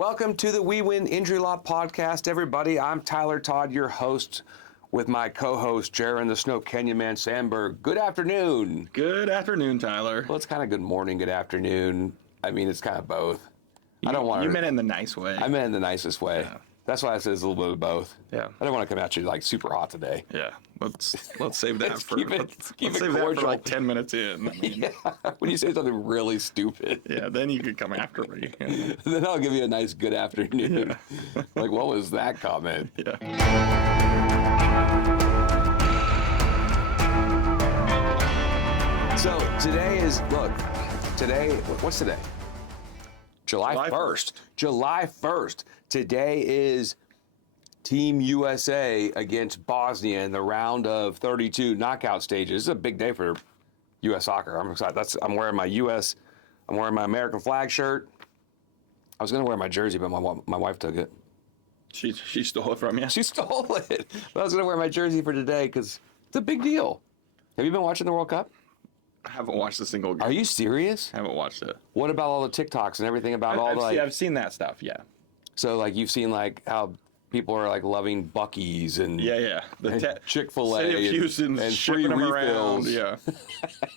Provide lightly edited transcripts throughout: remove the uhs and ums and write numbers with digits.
Welcome to the We Win Injury Law Podcast, everybody. I'm Tyler Todd, your host, with my co-host, Jaren, the Snow Canyon Man, Sandberg. Good afternoon. Good afternoon, Tyler. Well, it's kind of good morning, good afternoon. I mean, it's kind of both. I don't want You meant it in the nice way. I meant it in the nicest way. Yeah. That's why I said it's a little bit of both. Yeah. I don't want to come at you like super hot today. Yeah. Let's save that Let's for keep it- let's keep it save that for cordial. like 10 minutes in. I mean, Yeah. When you say something really stupid, then you could come after me. Yeah. then I'll give you a nice good afternoon. Like, what was that comment? Yeah. So what's today? July 1st. July 1st. Today is Team USA against Bosnia in the round of 32 knockout stages. This is a big day for U.S. soccer. I'm excited. I'm wearing my American flag shirt. I was going to wear my jersey, but my wife took it. She stole it from you? She stole it. But I was going to wear my jersey for today because it's a big deal. Have you been watching the World Cup? I haven't watched a single game. Are you serious? I haven't watched it. What about all the TikToks and everything about I've seen that stuff, yeah. So like you've seen like how people are like loving Buc-ee's and Yeah. Chick-fil-A City of Houston's and shipping free them refills. around. Yeah.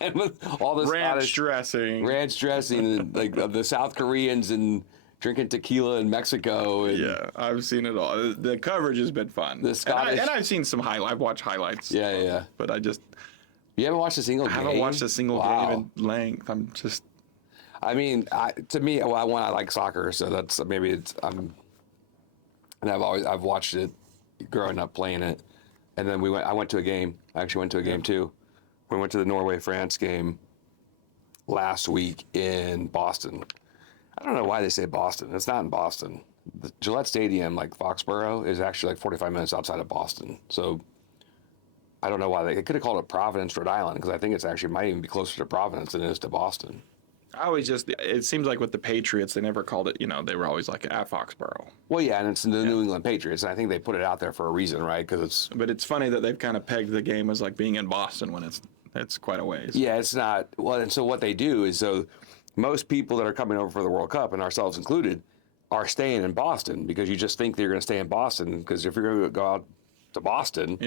And with all this Ranch dressing. and like the South Koreans and drinking tequila in Mexico. And Yeah, I've seen it all. The coverage has been fun. The Scottish- and I've seen some highlights. I've watched highlights. Yeah. But You haven't watched a single game? I haven't watched a single game in length. I'm just... I mean, to me, I like soccer, so that's maybe it's and I've watched it growing up playing it, and then I went to a game. I actually went to a game too. We went to the Norway-France game last week in Boston. I don't know why they say Boston. It's not in Boston. The Gillette Stadium, like Foxborough, is actually like 45 minutes outside of Boston. So I don't know why they could have called it Providence, Rhode Island, because I think it's actually might even be closer to Providence than it is to Boston. It seems like with the Patriots, they never called it, they were always like at Foxborough. Well, yeah, and it's the New England Patriots, and I think they put it out there for a reason, right? But it's funny that they've kind of pegged the game as like being in Boston when it's quite a ways. Yeah, it's not. Well, and so what they do is, so most people that are coming over for the World Cup, and ourselves included, are staying in Boston because you just think they're going to stay in Boston because if you're going to go out to Boston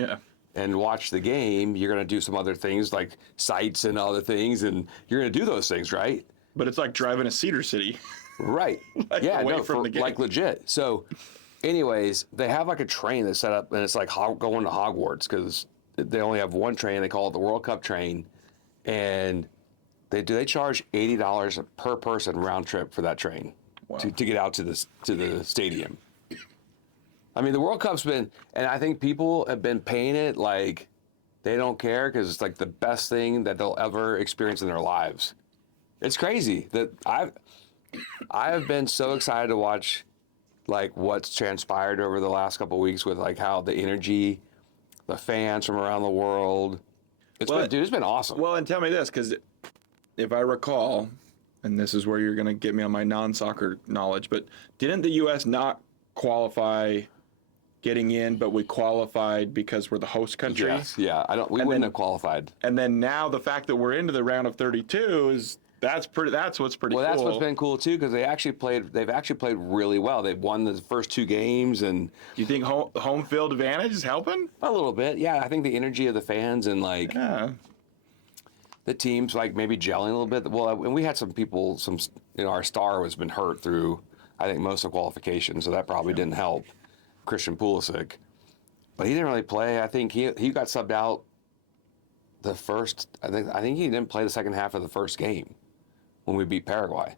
and watch the game, you're going to do some other things like sites and other things, and you're going to do those things, right? But it's like driving to Cedar City. Right. Away from the game. Like legit. So anyways, they have like a train that's set up, and it's like going to Hogwarts because they only have one train. They call it the World Cup train, and they charge $80 per person round trip for that train to get out to the stadium. I mean, the World Cup's been, and I think people have been paying it like they don't care because it's like the best thing that they'll ever experience in their lives. It's crazy that I have been so excited to watch like what's transpired over the last couple of weeks with like how the energy, the fans from around the world. It's been awesome. Well, and tell me this, because if I recall, and this is where you're going to get me on my non-soccer knowledge, but didn't the U.S. not qualify getting in, but we qualified because we're the host country? Yes, yeah. We wouldn't have qualified. And then now the fact that we're into the round of 32 is that's what's pretty cool. Well, that's what's been cool too because they've actually played really well. They've won the first two games, and do you think home field advantage is helping? A little bit, yeah. I think the energy of the fans and like the teams like maybe gelling a little bit. Well, and we had some people, our star has been hurt through I think most of qualification, so that probably didn't help. Christian Pulisic, but he didn't really play. I think he got subbed out the first. I think he didn't play the second half of the first game when we beat Paraguay.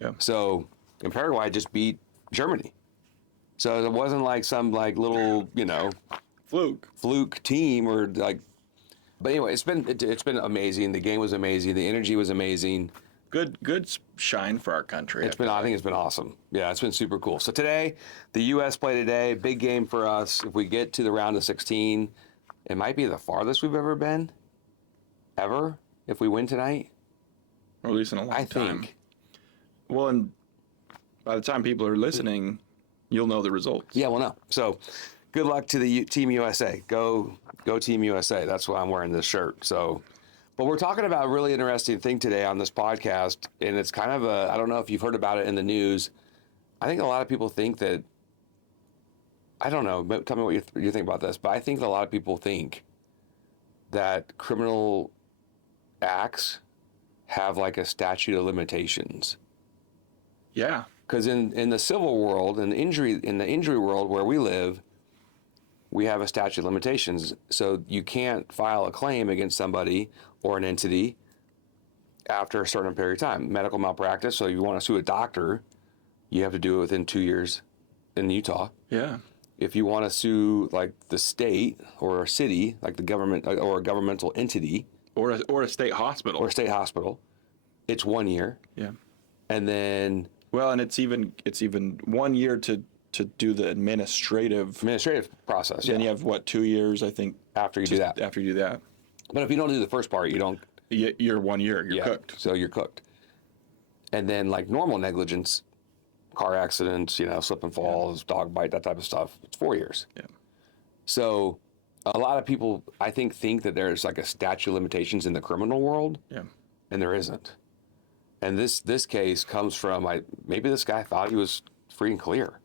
Yeah. So, and Paraguay just beat Germany. So it wasn't like some like little fluke team or like. But anyway, it's been amazing. The game was amazing. The energy was amazing. Good shine for our country. I think it's been awesome. Yeah, it's been super cool. So today, the U.S. play today. Big game for us. If we get to the round of 16, it might be the farthest we've ever been. Ever, if we win tonight. Or at least in a long time. I think. Well, and by the time people are listening, you'll know the results. Yeah, we'll know. So, good luck to the Team USA. Go Team USA. That's why I'm wearing this shirt. So. But we're talking about a really interesting thing today on this podcast, and it's kind of I don't know if you've heard about it in the news. I think a lot of people think that, I don't know, but tell me what you think about this, but I think a lot of people think that criminal acts have like a statute of limitations. Yeah. Because in the civil world, in the injury world where we live, we have a statute of limitations. So you can't file a claim against somebody or an entity after a certain period of time. Medical malpractice, so you want to sue a doctor, you have to do it within 2 years in Utah. Yeah. If you want to sue like the state or a city, like the government or a governmental entity, Or a state hospital. or a state hospital, it's 1 year. Yeah. And then Well, and it's even 1 year to do the administrative process. Then Yeah. you have what, 2 years, I think, After you do that. after you do that. But if you don't do the first part, you don't. You're 1 year. You're Yeah, cooked. So you're cooked. And then like normal negligence, car accidents, slip and falls, dog bite, that type of stuff, it's 4 years. Yeah. So a lot of people, I think that there's like a statute of limitations in the criminal world, Yeah. and there isn't. And this case comes from maybe this guy thought he was free and clear,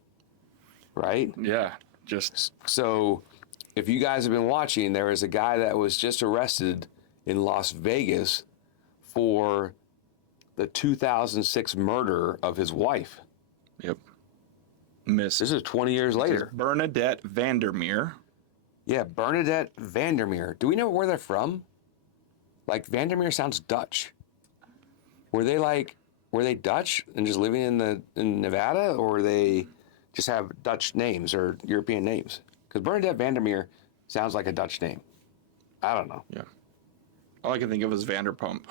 right? Yeah. Just So if you guys have been watching, there was a guy that was just arrested in Las Vegas for the 2006 murder of his wife. Yep. Miss This is 20 years later. Bernadette Vander Meer. Yeah, Bernadette Vander Meer. Do we know where they're from? Like, Vander Meer sounds Dutch. Were they Dutch and just living in Nevada, or were they just have Dutch names or European names? Because Bernadette Vander Meer sounds like a Dutch name. I don't know. Yeah. All I can think of is Vanderpump.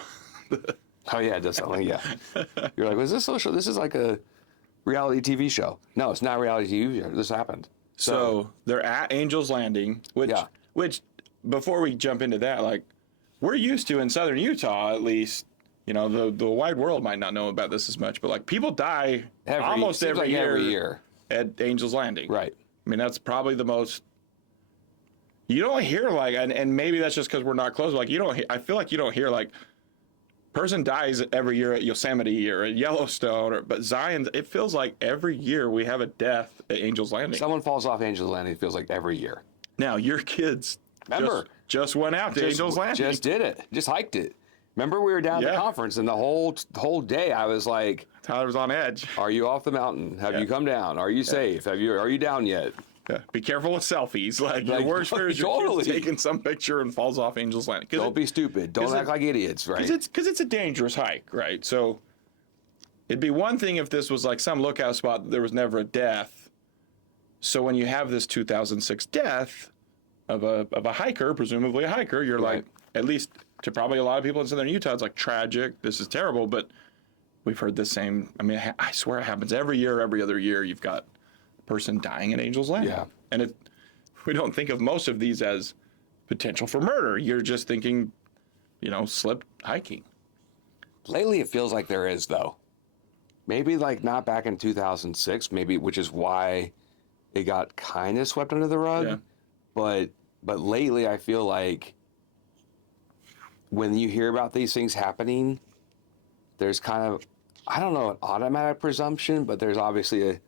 Oh yeah, it does sound like, yeah. You're like, was this social? This is like a reality TV show. No, it's not a reality TV show. This happened. So they're at Angel's Landing, which before we jump into that, like, we're used to in southern Utah, at least, the wide world might not know about this as much, but like people die almost every year at Angel's Landing. Right. I mean, that's probably the most. You don't hear like, and maybe that's just because we're not close. Like I feel like you don't hear like, person dies every year at Yosemite or at Yellowstone, but Zion. It feels like every year we have a death at Angel's Landing. Someone falls off Angel's Landing. It feels like every year. Now your kids, remember, just went out to Angel's Landing. Just did it. Just hiked it. Remember, we were down at the conference, and the whole day I was like, Tyler was on edge. "Are you off the mountain? Have you come down? Are you safe? Are you down yet?" Yeah. Be careful with selfies. Like your worst fear is your kid taking some picture and falls off Angel's Landing. Don't be stupid. Don't act like idiots, right? Because it's a dangerous hike, right? So it'd be one thing if this was like some lookout spot that there was never a death. So when you have this 2006 death of a hiker, presumably a hiker, you're like, at least to probably a lot of people in southern Utah, it's like tragic. This is terrible, but we've heard the same. I mean, I swear it happens every year, every other year. You've got person dying at Angel's Landing. Yeah. And we don't think of most of these as potential for murder. You're just thinking, slip hiking. Lately, it feels like there is, though. Maybe like not back in 2006, maybe, which is why it got kind of swept under the rug. Yeah. But lately, I feel like when you hear about these things happening, there's kind of, I don't know, an automatic presumption, but there's obviously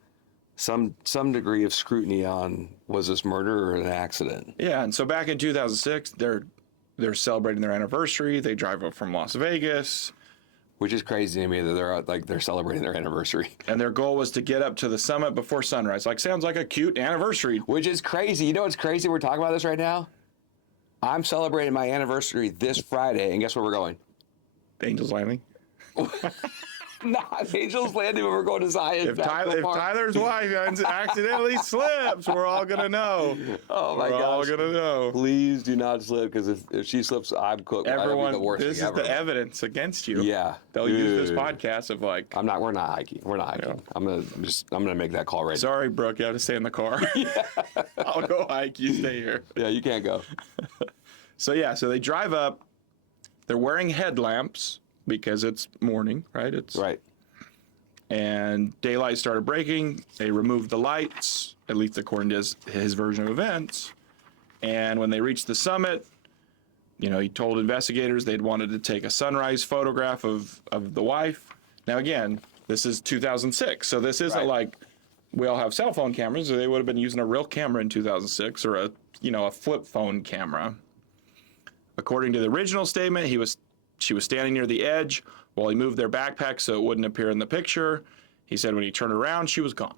some degree of scrutiny on, was this murder or an accident? Yeah, and so back in 2006, they're celebrating their anniversary. They drive up from Las Vegas. Which is crazy to me that they're celebrating their anniversary. And their goal was to get up to the summit before sunrise. Like, sounds like a cute anniversary. Which is crazy. You know what's crazy? We're talking about this right now. I'm celebrating my anniversary this Friday, and guess where we're going? Angel's Landing. Not Angel's Landing, but we're going to Zion. If Tyler's wife accidentally slips, we're all going to know. Oh, my gosh. We're all going to know. Please do not slip, because if she slips, I'm cooked. Everyone, the worst this thing is ever. the evidence against you. Yeah. They'll use this podcast of like. We're not hiking. We're not hiking. Yeah. I'm gonna make that call right now. Sorry, Brooke, you have to stay in the car. I'll go hike. You stay here. Yeah, you can't go. So they drive up. They're wearing headlamps because it's morning, right? Right. And daylight started breaking. They removed the lights, at least according to his version of events. And when they reached the summit, he told investigators they'd wanted to take a sunrise photograph of the wife. Now, again, This is 2006, so this isn't Right. like we all have cell phone cameras. They would have been using a real camera in 2006 or a flip phone camera. According to the original statement, she was standing near the edge while he moved their backpack so it wouldn't appear in the picture. He said when he turned around, she was gone.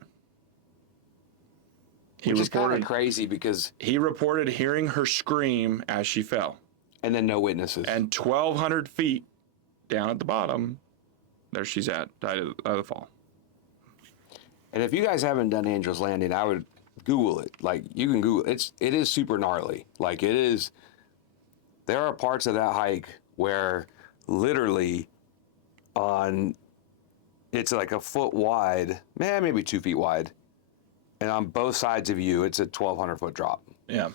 Which is kind of crazy because... He reported hearing her scream as she fell. And then no witnesses. And 1,200 feet down at the bottom, there she's at, died of the fall. And if you guys haven't done Angel's Landing, I would Google it. Like, you can Google it. It is super gnarly. Like, it is... There are parts of that hike where literally it's like a foot wide, maybe 2 feet wide. And on both sides of you, it's a 1,200 foot drop. Yeah.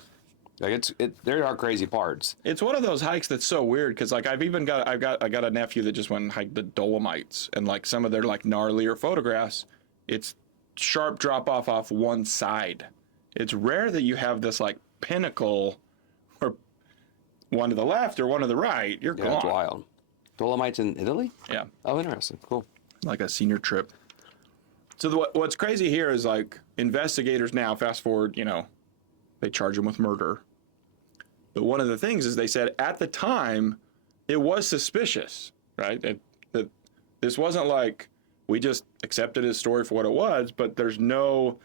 Like there are crazy parts. It's one of those hikes that's so weird because like I got a nephew that just went and hiked the Dolomites, and like some of their like gnarlier photographs, it's sharp drop off one side. It's rare that you have this like pinnacle or one to the left or one to the right. You're gone. That's wild. Dolomites in Italy? Yeah. Oh, interesting. Cool. Like a senior trip. So what's crazy here is like investigators now, fast forward, they charge him with murder. But one of the things is they said at the time it was suspicious, right? That this wasn't like we just accepted his story for what it was, but there's no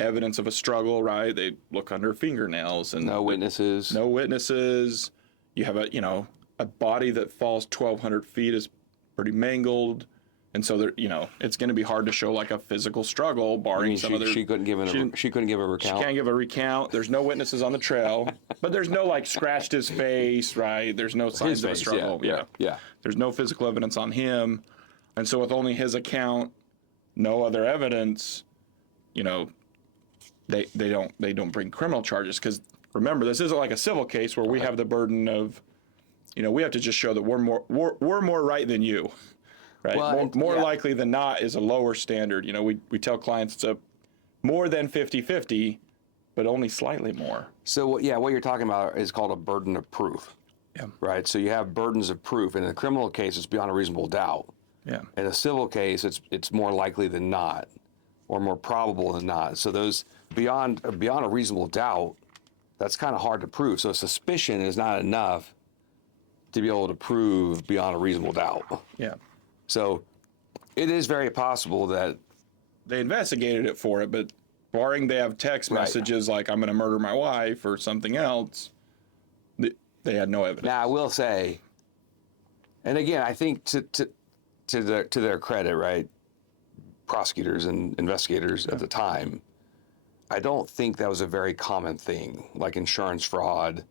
evidence of a struggle, right? They look under fingernails and no witnesses. No witnesses. You have a body that falls 1,200 feet is pretty mangled. And so there, it's going to be hard to show like a physical struggle, barring some other. She couldn't give a recount. She can't give a recount. There's no witnesses on the trail, but there's no like scratched his face, right? There's no signs of a struggle. Yeah. There's no physical evidence on him, and so with only his account, no other evidence, they don't bring criminal charges because remember this isn't like a civil case where we have the burden of, we have to just show that we're more right than you. Right. Well, more likely than not is a lower standard. We tell clients it's a more than 50-50, but only slightly more. So, what you're talking about is called a burden of proof. Yeah. Right. So you have burdens of proof. In a criminal case, it's beyond a reasonable doubt. Yeah. In a civil case, it's more likely than not, or more probable than not. So those beyond a reasonable doubt, that's kind of hard to prove. So suspicion is not enough to be able to prove beyond a reasonable doubt. Yeah. So it is very possible that they investigated it for it, but barring they have text messages like I'm going to murder my wife or something else, they had no evidence. Now I will say, and again, I think to their credit, right, prosecutors and investigators at the time, I don't think that was a very common thing, like insurance fraud,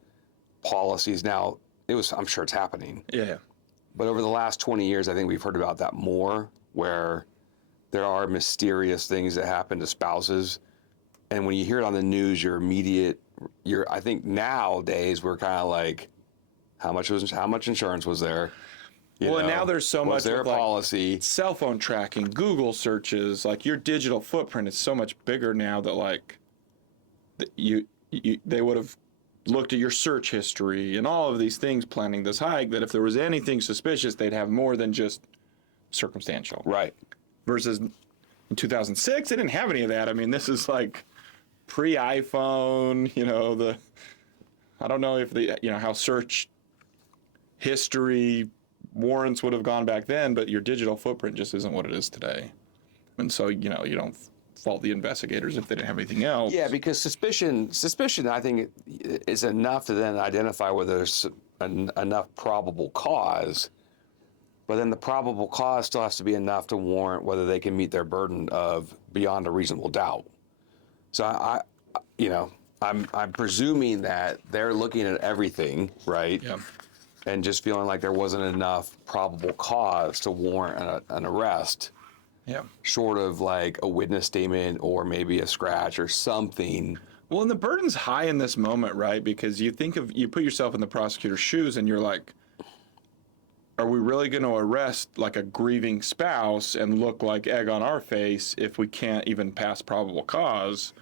policies. Now I'm sure it's happening. Yeah. But over the last 20 years, I think we've heard about that more, where there are mysterious things that happen to spouses. And when you hear it on the news, I think nowadays we're kind of like, how much insurance was there? And now there's so much. Was there a policy? Cell phone tracking, Google searches, like your digital footprint is so much bigger now that like they would have looked at your search history and all of these things planning this hike, that if there was anything suspicious, they'd have more than just circumstantial. Right. Versus in 2006, they didn't have any of that. I mean, this is like pre-iPhone, I don't know if how search history warrants would have gone back then, but your digital footprint just isn't what it is today. And so, you don't fault the investigators if they didn't have anything else. Yeah, because suspicion, I think, is enough to then identify whether there's enough probable cause. But then the probable cause still has to be enough to warrant whether they can meet their burden of beyond a reasonable doubt. So I'm presuming that they're looking at everything, right? Yeah. And just feeling like there wasn't enough probable cause to warrant an arrest. Yeah. Short of like a witness statement or maybe a scratch or something. Well, and the burden's high in this moment, right? Because you put yourself in the prosecutor's shoes and you're like, are we really going to arrest like a grieving spouse and look like egg on our face if we can't even pass probable cause?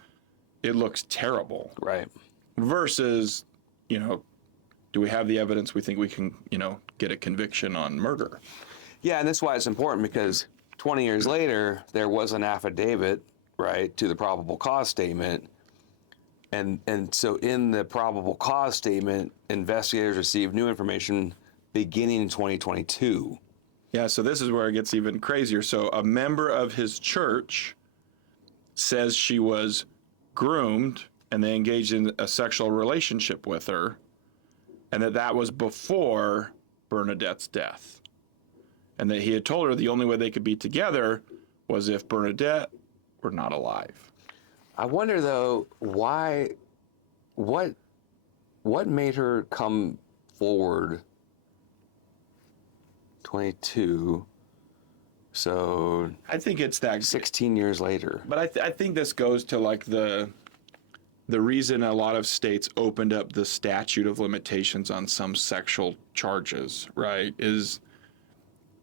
It looks terrible. Right. Versus, do we have the evidence we think we can, get a conviction on murder? Yeah, and that's why it's important because 20 years later, there was an affidavit, right, to the probable cause statement. And so in the probable cause statement, investigators received new information beginning in 2022. Yeah, so this is where it gets even crazier. So a member of his church says she was groomed and they engaged in a sexual relationship with her, and that was before Bernadette's death. And that he had told her the only way they could be together was if Bernadette were not alive. I wonder though, what made her come forward 22, so I think it's that 16 years later. But I think this goes to like the reason a lot of states opened up the statute of limitations on some sexual charges, right? Is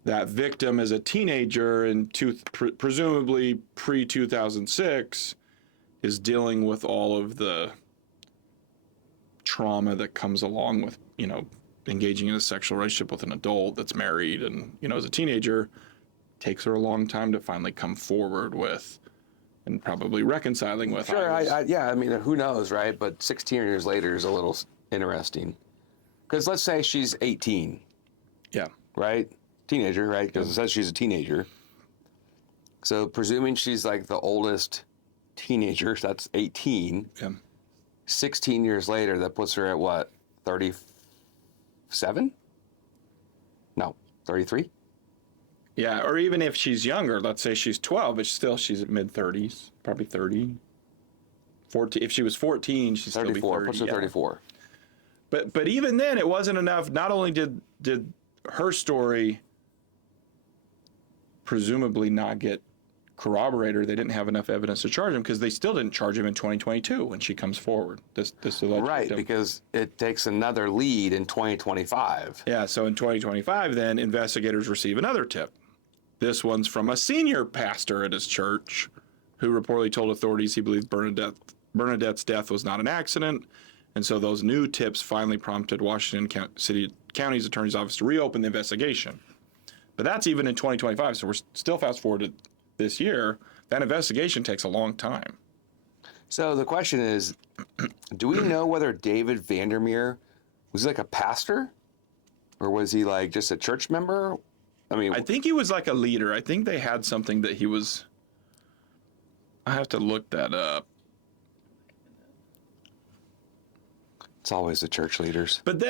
that victim as a teenager and presumably pre-2006 is dealing with all of the trauma that comes along with, engaging in a sexual relationship with an adult that's married and, as a teenager, takes her a long time to finally come forward with and probably reconciling with. Sure, I mean, who knows, right? But 16 years later is a little interesting. Because let's say she's 18. Yeah. Right? Teenager, right? Because it says she's a teenager. So presuming she's like the oldest teenager, that's 18. Yeah. 16 years later, that puts her at what? 37? No, 33? Yeah, or even if she's younger, let's say she's 12, but she's at mid-30s, probably 30. 14. If she was 14, she's 34, still be 30. puts her 34. But even then, it wasn't enough. Not only did her story presumably not get corroborated, they didn't have enough evidence to charge him because they still didn't charge him in 2022 when she comes forward. This alleged Right, victim. because it takes another lead in 2025. Yeah, so in 2025, then investigators receive another tip. This one's from a senior pastor at his church who reportedly told authorities he believed Bernadette's death was not an accident. And so those new tips finally prompted Washington County's Attorney's Office to reopen the investigation. But that's even in 2025, so we're still fast forward to this year. That investigation takes a long time. So the question is, do we know whether David Vander Meer was he like a pastor? Or was he like just a church member? I mean, I think he was like a leader. I think they had something that he was. I have to look that up. it's always the church leaders. But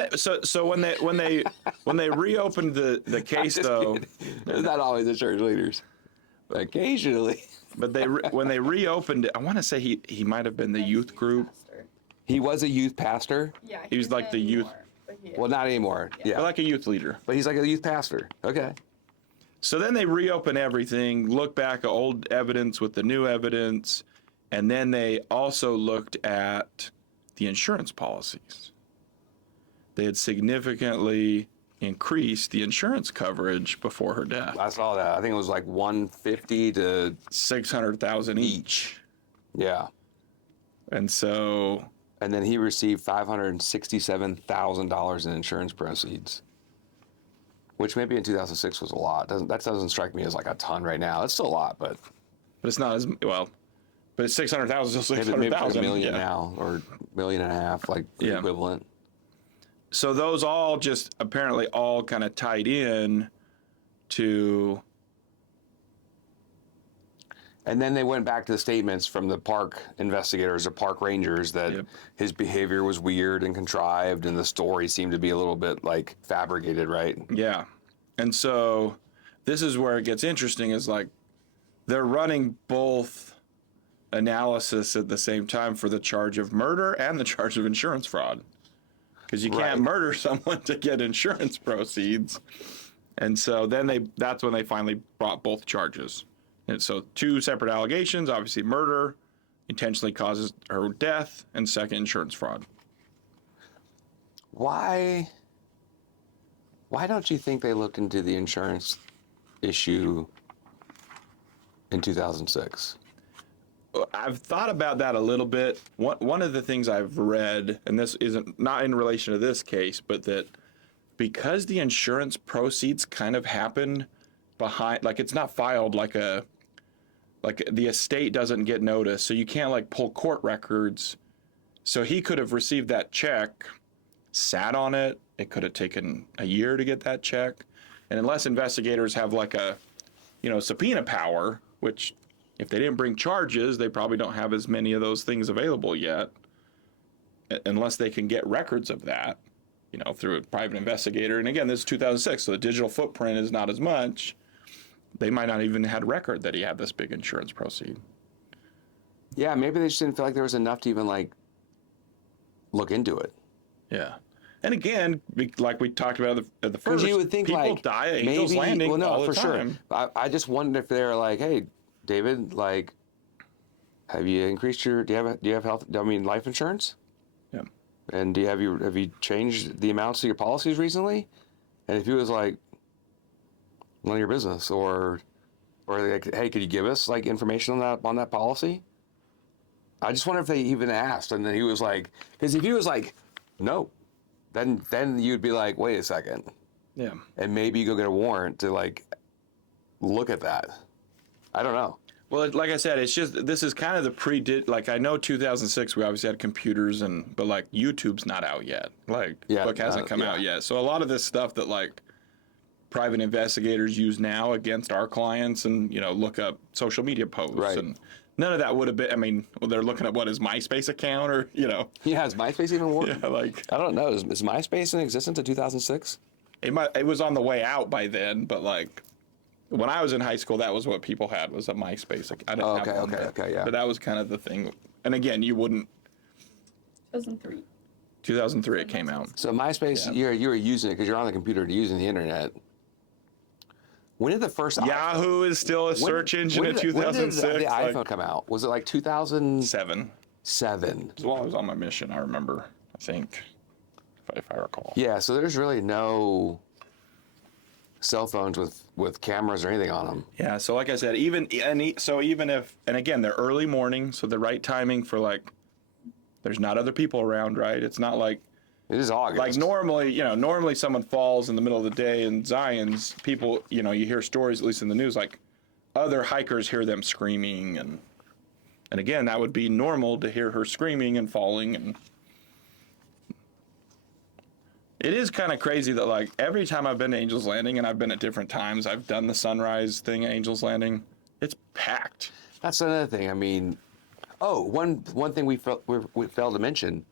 so when they reopened the case though, It's not always the church leaders. But occasionally. but when they reopened it, I want to say he might have been the youth group. He was a youth pastor. Yeah, He was like the youth, Well, not anymore. Yeah. like a youth leader. But he's like a youth pastor. Okay. So then they reopen everything, look back at old evidence with the new evidence, and then they also looked at the insurance policies. They had significantly increased the insurance coverage before her death. I saw that. I think it was like 150 to 600,000 each. yeah. And so And then he received $567,000 in insurance proceeds, which maybe in 2006 was a lot. That doesn't strike me as like a ton right now. It's still a lot, but it's not as well. But it's 600,000, still maybe like 600,000. a million now or million and a half, like the Yeah. equivalent. So those all just apparently all kind of tied in to. And then they went back to the statements from the park investigators or park rangers that Yep. his behavior was weird and contrived, and the story seemed to be a little bit like fabricated, right? Yeah. And so this is where it gets interesting is like they're running both analysis at the same time for the charge of murder and the charge of insurance fraud. Because you can't Right. murder someone to get insurance proceeds. And so then that's when they finally brought both charges. And so two separate allegations, obviously murder, intentionally causes her death, and second, insurance fraud. Why don't you think they looked into the insurance issue in 2006? I've thought about that a little bit. One of the things I've read, and this isn't not in relation to this case, but that because the insurance proceeds kind of happen behind, like it's not filed like the estate doesn't get notice, so you can't like pull court records. So he could have received that check, sat on it. It could have taken a year to get that check. And unless investigators have like a, subpoena power, which if they didn't bring charges, they probably don't have as many of those things available yet, unless they can get records of that, through a private investigator. And again, this is 2006, so the digital footprint is not as much. They might not even had record that he had this big insurance proceed. Yeah, maybe they just didn't feel like there was enough to even like look into it. Yeah. And again, like we talked about at the first, you would think people like die at Angel's Landing all the time. Sure. I just wondered if they're like, hey, David, like, have you increased your? Do you have health? Life insurance? Yeah. And have you changed the amounts of your policies recently? And if he was like, none of your business, or like, hey, could you give us like information on that policy? I just wonder if they even asked, and then he was like, because if he was like, no, then you'd be like, wait a second, Yeah. and maybe you go get a warrant to like look at that. I don't know. Well, like I said, it's just this is kind of the like I know 2006 we obviously had computers but like YouTube's not out yet. Like book hasn't come out yet. So a lot of this stuff that like private investigators use now against our clients and look up social media posts and none of that would have been. They're looking at what his MySpace account or Yeah, is MySpace even working? Yeah, like I don't know. Is MySpace in existence in 2006? It was on the way out by then, but like when I was in high school, that was what people had was a MySpace. I didn't have one, okay, yeah. But that was kind of the thing. And again, you wouldn't. 2003. 2003 it came out. So MySpace, you were using it because you're on the computer using the internet. When did the first Yahoo is still a search engine in 2006. When did the iPhone come out? Was it like 2007? 7. While I was on my mission, I remember. I think, if I recall. Yeah. So there's really no cell phones with cameras or anything on them. Yeah. So like I said, even if again they're early morning, so the right timing for like, there's not other people around, right? It's not like. It is August. Like normally someone falls in the middle of the day in Zion's, people, you hear stories, at least in the news, like other hikers hear them screaming and again, that would be normal to hear her screaming and falling. And it is kind of crazy that like every time I've been to Angel's Landing, and I've been at different times, I've done the sunrise thing at Angel's Landing, it's packed. That's another thing. One thing we failed to mention.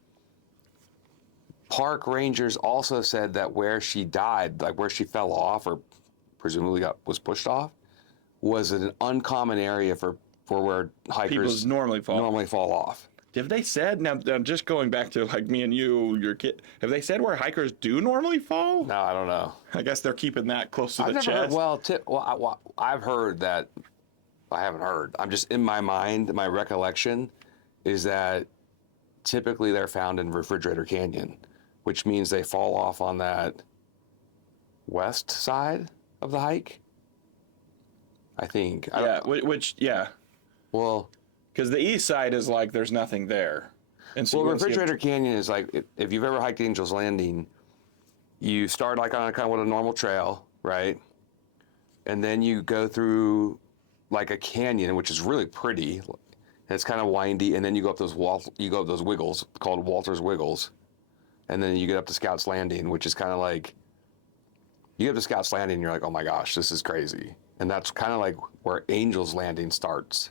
Park rangers also said that where she died, like where she fell off or presumably was pushed off, was an uncommon area for where hikers normally fall off. Have they said, now just going back to like me and you, your kid, have they said where hikers do normally fall? No, I don't know. I guess they're keeping that close to the chest. I've heard that. I haven't heard. I'm just in my mind, my recollection is that typically they're found in Refrigerator Canyon, which means they fall off on that west side of the hike. I think. Well, because the east side is like there's nothing there. And so Refrigerator Canyon is like, if you've ever hiked Angel's Landing, you start like on a kind of a normal trail, right? And then you go through like a canyon, which is really pretty. And it's kind of windy, and then you go up those wiggles called Walter's Wiggles. And then you get up to Scout's Landing, which is kind of like, you get up to Scout's Landing and you're like, oh my gosh, this is crazy. And that's kind of like where Angel's Landing starts.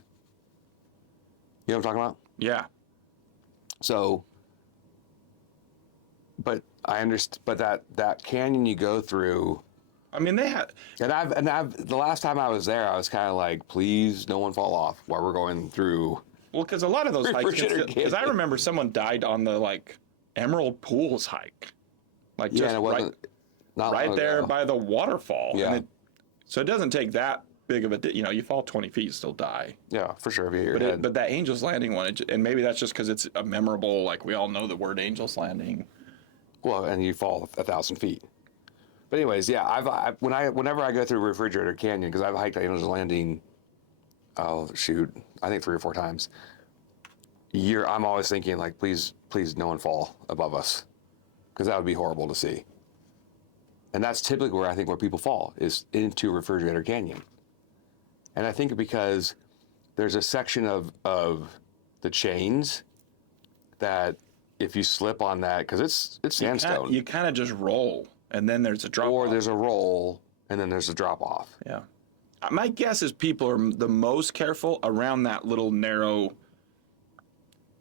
You know what I'm talking about? Yeah. So, but I understand, but that canyon you go through. They had. And I've the last time I was there, I was kind of like, please, no one fall off while we're going through. Well, because a lot of those hikes, because I remember someone died on the like Emerald Pools hike, like just right there by the waterfall. Yeah. So it doesn't take that big of a, you fall 20 feet, you still die. Yeah, for sure. If you hit your head. But that Angel's Landing one, and maybe that's just because it's a memorable, like we all know the word Angel's Landing. Well, and you fall 1,000 feet. But anyways, yeah, whenever I go through Refrigerator Canyon, because I've hiked Angel's Landing, I think 3 or 4 times. I'm always thinking like, please, no one fall above us, because that would be horrible to see. And that's typically where people fall, is into Refrigerator Canyon. And I think because there's a section of the chains that if you slip on that, because it's sandstone. You kind of just roll, and then there's a drop Or off. there's a roll, and then there's a drop off. Yeah. My guess is people are the most careful around that little narrow,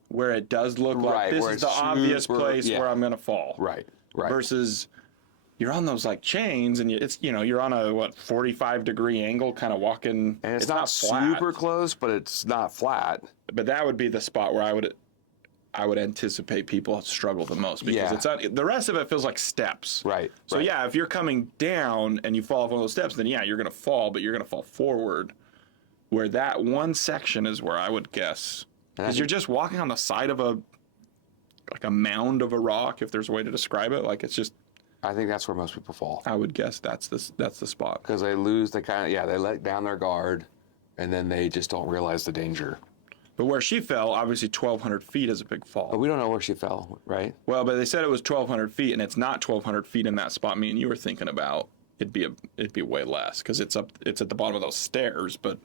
where it does look like this where is the it's obvious super- place yeah. where I'm going to fall. Right. Versus you're on those like chains, and you're on a 45-degree angle, kind of walking. And it's not flat, super close, but it's not flat. But that would be the spot where I would anticipate people struggle the most, because the rest of it feels like steps. Right. So yeah, if you're coming down and you fall off one of those steps, then yeah, you're going to fall, but you're going to fall forward. Where that one section is where I would guess, because you're just walking on the side of a mound of a rock, if there's a way to describe it. Like, it's just. I think that's where most people fall. I would guess that's the spot. Because they they let down their guard, and then they just don't realize the danger. But where she fell, obviously 1,200 feet is a big fall. But we don't know where she fell, right? Well, but they said it was 1,200 feet, and it's not 1,200 feet in that spot me and you were thinking about. It'd be way less, because it's at the bottom of those stairs, but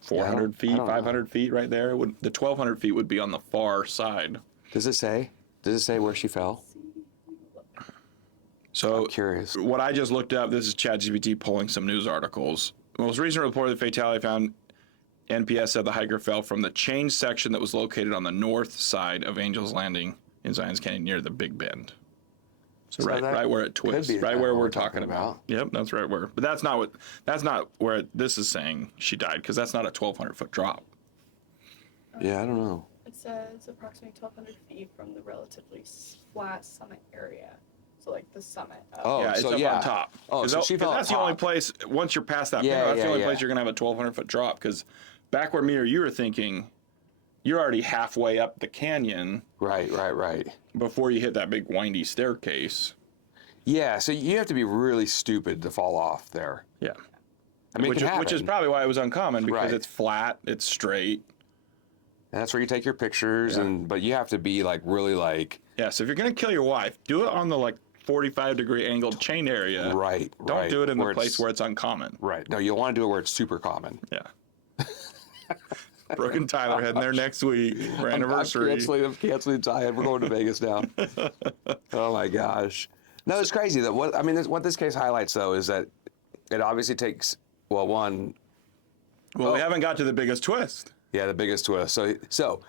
400 feet, 500 feet right there. The 1,200 feet would be on the far side. Does it say? Does it say where she fell? So I'm curious. What I just looked up, this is ChatGPT pulling some news articles. Most recent report of the fatality found NPS said the hiker fell from the change section that was located on the north side of Angel's Landing in Zion's Canyon near the Big Bend. So right where it twists, right where we're talking about. Yep, that's right where. But that's not where this is saying she died, because that's not a 1,200-foot drop. Yeah, I don't know. It says approximately 1,200 feet from the relatively flat summit area. So like the summit. Yeah, it's up on top. Oh, so she fell that's the only place, once you're past that pinnacle, that's the only place you're going to have a 1,200-foot drop, because back where me or you were thinking, you're already halfway up the canyon. Right. Before you hit that big windy staircase. Yeah, so you have to be really stupid to fall off there. Yeah. I mean, which is probably why it was uncommon, because it's flat, it's straight. And that's where you take your pictures, but you have to be really Yeah, so if you're going to kill your wife, do it on the 45-degree angled chain area. Right. Don't do it in the place where it's uncommon. Right. No, you want to do it where it's super common. Yeah. Brooke and Tyler heading there next week for anniversary. I'm canceling tie. We're going to Vegas now. Oh my gosh. No, it's crazy. What this case highlights, though, is that it obviously takes, we haven't got to the biggest twist. Yeah, the biggest twist. So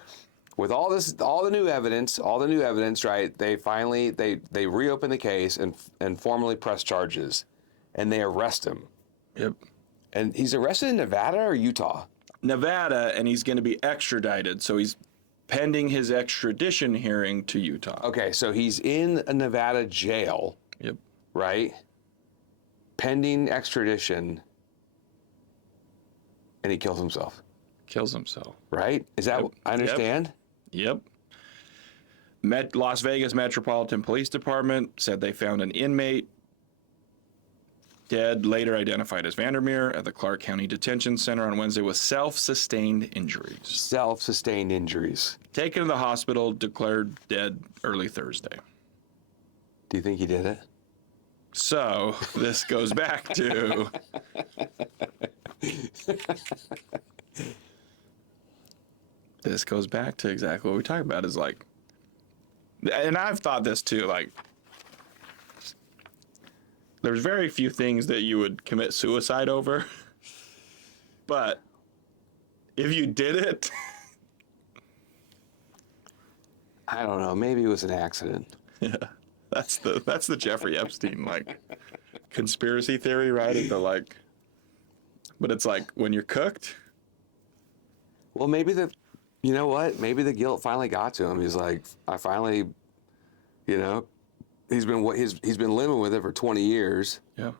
with all the new evidence, right? They finally they reopen the case and formally press charges, and they arrest him. Yep. And he's arrested in Nevada or Utah? Nevada, and he's going to be extradited. So he's pending his extradition hearing to Utah. Okay, so he's in a Nevada jail. Yep. Right? Pending extradition, and he kills himself. Right? Is that I understand? Yep. Las Vegas Metropolitan Police Department said they found an inmate dead, later identified as Vander Meer, at the Clark County Detention Center on Wednesday with self-sustained injuries. Self-sustained injuries. Taken to the hospital, declared dead early Thursday. Do you think he did it? So this goes back to... This goes back to exactly what we talk about, is and I've thought this too, there's very few things that you would commit suicide over, but if you did it, I don't know, maybe it was an accident. Yeah, that's the Jeffrey Epstein conspiracy theory, right? But it's when you're cooked. Well, maybe you know what? Maybe the guilt finally got to him. He's I finally, he's been living with it for 20 years. Yeah.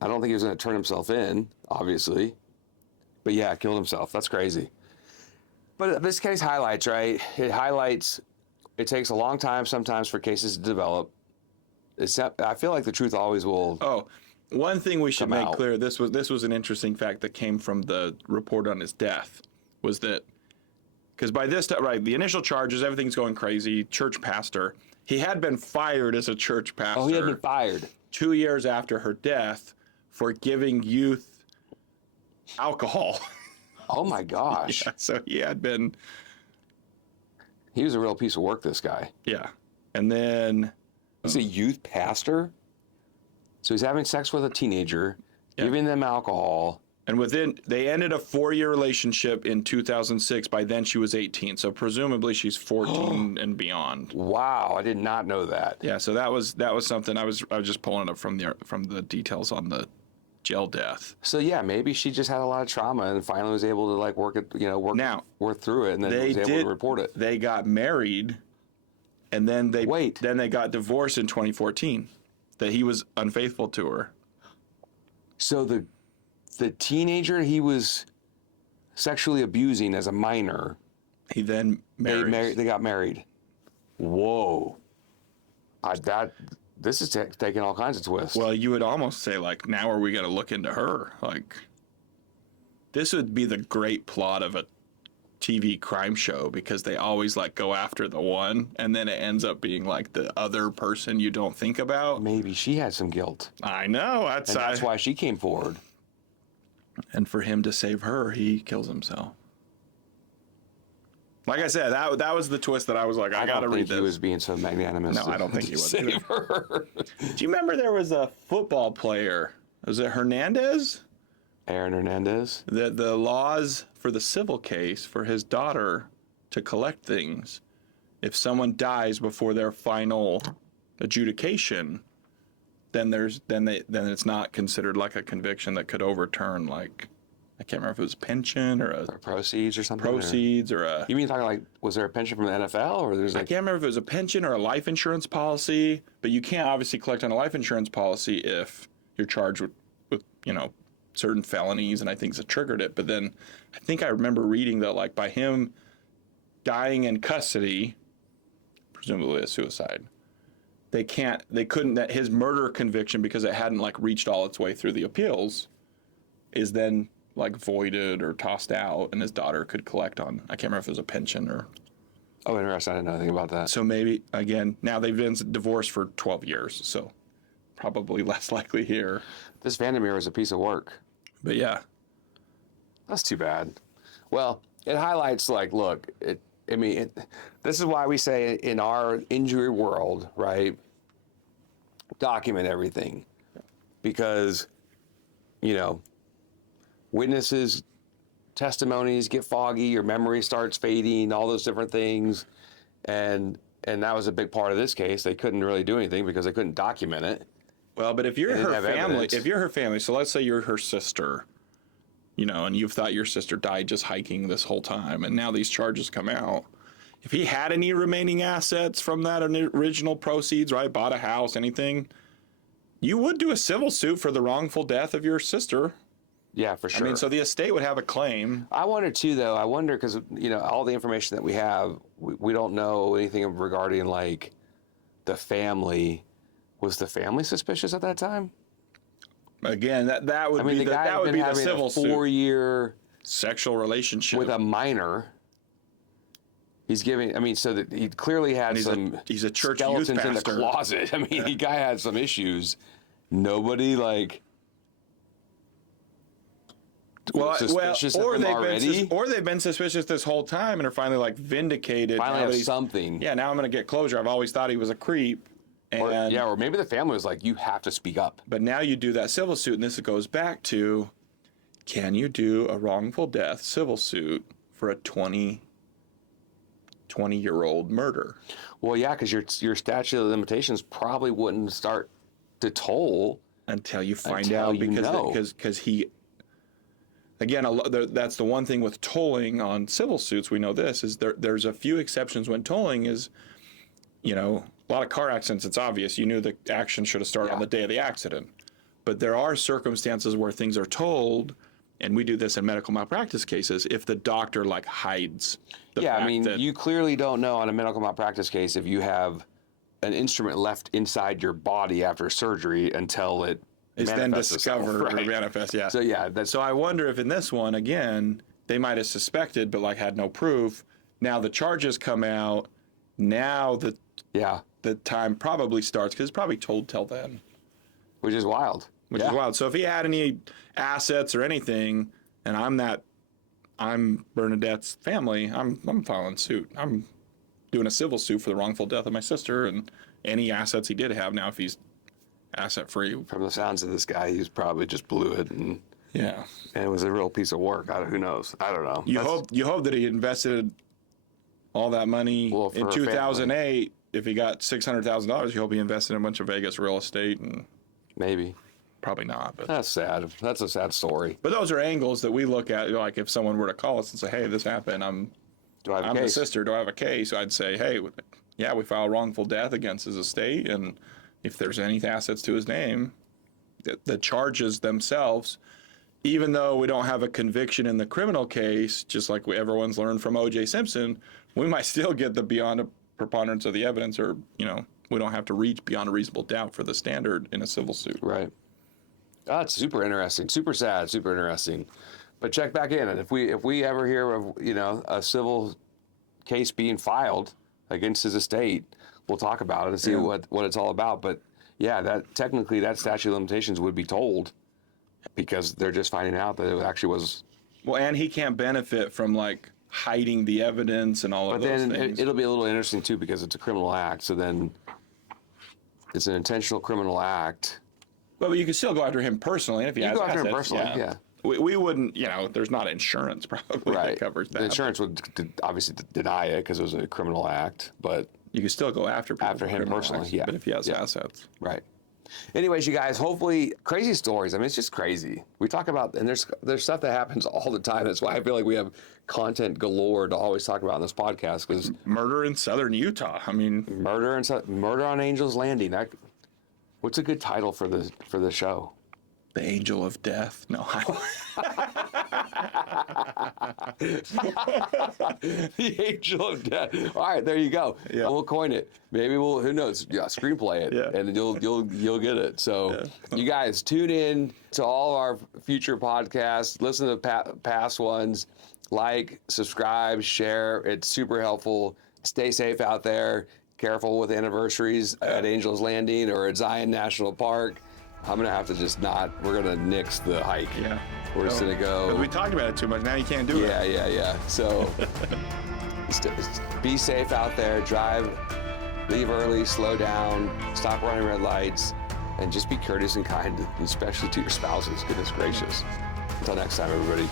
I don't think he was going to turn himself in, obviously. But yeah, killed himself. That's crazy. But this case highlights, right? It takes a long time sometimes for cases to develop. I feel like the truth always will. Oh, one thing we should make out. clear, this was an interesting fact that came from the report on his death, was that, because by this time, right, the initial charges, everything's going crazy, church pastor. He had been fired as a church pastor. Oh, he had been fired. 2 years after her death for giving youth alcohol. Oh my gosh. Yeah, so he had been, He was a real piece of work, this guy. yeah. And then, He's a youth pastor. So he's having sex with a teenager, giving them alcohol. and they ended a 4-year relationship in 2006. By then she was 18. So presumably she's 14 and beyond. Wow, I did not know that. Yeah. So that was something I was just pulling up from the details on the jail death. So yeah, maybe she just had a lot of trauma and finally was able to like work through it, and then was able to report it. They got married, and then they got divorced in 2014. That he was unfaithful to her. So the teenager he was sexually abusing as a minor, He then married. they got married. Whoa. This is taking all kinds of twists. Well, you would almost say, like, now are we going to look into her? Like, this would be the great plot of a TV crime show, because they always, like, go after the one, and then it ends up being, like, the other person you don't think about. Maybe she had some guilt. I know. And that's why she came forward. And for him to save her, he kills himself. Like I said, that was the twist that I was like, I got to read this. He was being so magnanimous. No, I don't think he was. Save her. Do you remember there was a football player? Was it Hernandez? Aaron Hernandez. The laws for the civil case for his daughter to collect things, if someone dies before their final adjudication, then it's not considered like a conviction that could overturn, like, I can't remember if it was a pension or Proceeds or something. proceeds or a. You mean talking like, was there a pension from the NFL or there's I like? can't remember if it was a pension or a life insurance policy, but you can't obviously collect on a life insurance policy if you're charged with certain felonies, and I think it triggered it. But then I think I remember reading that, like, by him dying in custody, presumably a suicide, they couldn't, that his murder conviction, because it hadn't, like, reached all its way through the appeals, is then, like, voided or tossed out, and his daughter could collect on, I can't remember if it was a pension or. Oh, interesting. I didn't know anything about that. So maybe, again, now they've been divorced for 12 years, so probably less likely here. This Vander Meer was a piece of work. But yeah. That's too bad. Well, it highlights, like, look, this is why we say in our injury world, right, document everything. Because, witnesses, testimonies get foggy, your memory starts fading, all those different things. And that was a big part of this case. They couldn't really do anything because they couldn't document it. Well, but if you're They didn't her have family, evidence. so let's say you're her sister, and you've thought your sister died just hiking this whole time, and now these charges come out. If he had any remaining assets from that original proceeds, right, bought a house, anything, you would do a civil suit for the wrongful death of your sister. Yeah, for sure. I mean, so the estate would have a claim. I wonder too, though. I wonder because all the information that we have, we don't know anything regarding like the family. Was the family suspicious at that time? Again, that would be the guy had been the having civil a suit. 4-year Sexual relationship with a minor. He's giving. So that he clearly had some. He's a church skeletons youth in the pastor. closet. The guy had some issues. Nobody like. Suspicious of him already. Or they've been suspicious this whole time and are finally like vindicated. Finally now have that he's- something. Yeah, now I'm going to get closure. I've always thought he was a creep. And, Or maybe the family was like, you have to speak up. But now you do that civil suit, and this goes back to, can you do a wrongful death civil suit for a 20-year-old murder? Well, yeah, because your statute of limitations probably wouldn't start to toll Until you find Until out, you know. because he, again, that's the one thing with tolling on civil suits. We know this is there's a few exceptions when tolling is, a lot of car accidents. It's obvious you knew the action should have started on the day of the accident, but there are circumstances where things are told, and we do this in medical malpractice cases. If the doctor like hides, the fact that, you clearly don't know on a medical malpractice case if you have an instrument left inside your body after surgery until it is then manifests itself, discovered or right? manifest. Yeah. So yeah, So I wonder if in this one, again, they might have suspected, but like had no proof. Now the charges come out. Now the time probably starts because it's probably told till then. Which is wild. Which is wild. So if he had any assets or anything, and I'm Bernadette's family, I'm filing suit. I'm doing a civil suit for the wrongful death of my sister and any assets he did have. Now, if he's asset free, From the sounds of this guy, he's probably just blew it, and it was a real piece of work. Who knows? I don't know. You hope that he invested all that money in 2008. If he got $600,000, you hope he invested in a bunch of Vegas real estate, and Maybe. probably not. But That's sad. That's a sad story. But those are angles that we look at. Like if someone were to call us and say, "Hey, this happened. I'm Do I have a the case? sister. Do I have a case?" I'd say, "Hey, yeah, we filed wrongful death against his estate, and if there's any assets to his name, the charges themselves, even though we don't have a conviction in the criminal case, just like everyone's learned from O.J. Simpson, we might still get the beyond a preponderance of the evidence, or we don't have to reach beyond a reasonable doubt for the standard in a civil suit." Right. That's super interesting. Super sad. Super interesting. But check back in, and if we ever hear of a civil case being filed against his estate, we'll talk about it and see what it's all about. But yeah, that technically that statute of limitations would be told because they're just finding out that it actually was. Well, and he can't benefit from like hiding the evidence and all of But those then things. it'll be a little interesting too because it's a criminal act. So then it's an intentional criminal act. Well, but you can still go after him personally if he You has go after him assets, personally, yeah. We wouldn't, there's not insurance probably that covers that. The insurance would obviously deny it because it was a criminal act, but You can still go after people After for him criminal personally, acts, yeah. But if he has Yeah. assets. right. Anyways, you guys, hopefully crazy stories. I mean, it's just crazy. We talk about, and there's stuff that happens all the time. That's why I feel like we have content galore to always talk about in this podcast because Murder in southern Utah. I mean, murder on Angel's Landing. What's a good title for the show? the angel of death. No, The Angel of Death. All right, there you go. Yeah. We'll coin it. Maybe who knows? Yeah, screenplay it, Yeah. and you'll get it. So, you guys tune in to all our future podcasts. Listen to past ones. Like, subscribe, share. It's super helpful. Stay safe out there. Careful with anniversaries at Angel's Landing or at Zion National Park. I'm gonna have to just we're gonna nix the hike. yeah. We're just gonna go. But we talked about it too much. Now you can't do it. Yeah. So be safe out there. Drive, leave early, slow down, stop running red lights, and just be courteous and kind, especially to your spouses. Goodness gracious. Until next time, everybody.